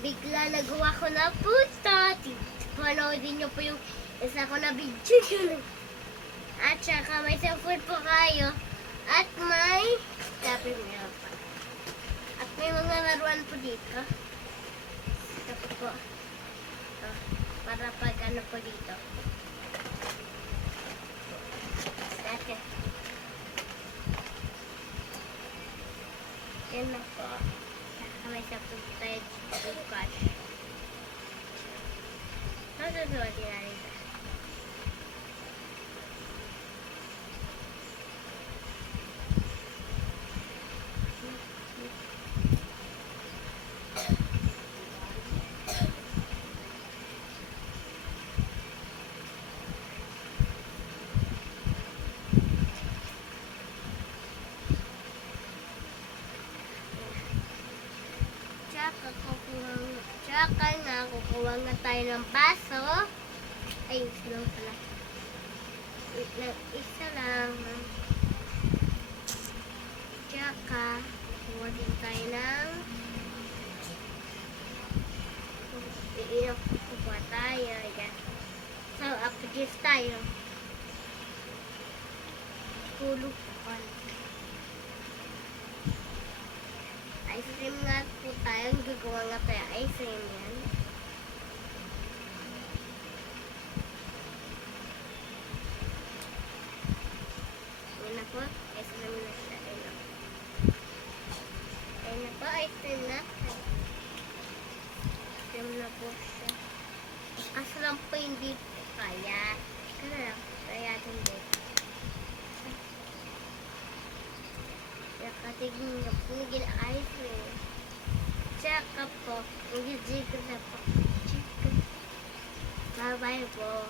bigla nagawa ko na puta. Panoodin niyo po yung isa ko na video. At saka may cellphone po kayo. At may tapos meron pa. At may mga laruan po dito. Ito po. Ito. Para pag ano po dito. Dati. Yan na po. May cellphone tayo bukas. Masusuwatin natin ito. Tsaka na, kukuha nga tayo ng baso. Ay, slow pala. Wait lang, isa lang. Tsaka, kukuha din tayo ng kukuha tayo. Yan. So, apagis tayo. Tulog po. Ice cream nga po tayo. Gagawa nga tayo ice cream yan. Yan na po. Ice cream na siya. Ayun na po. Ice cream na. Ice cream na po siya. Kaso lang po hindi po kaya. Kaya lang. Kaya hindi. Nakatigin na po ice cream. Tsaka po, mag-jigger na po. Bye-bye po.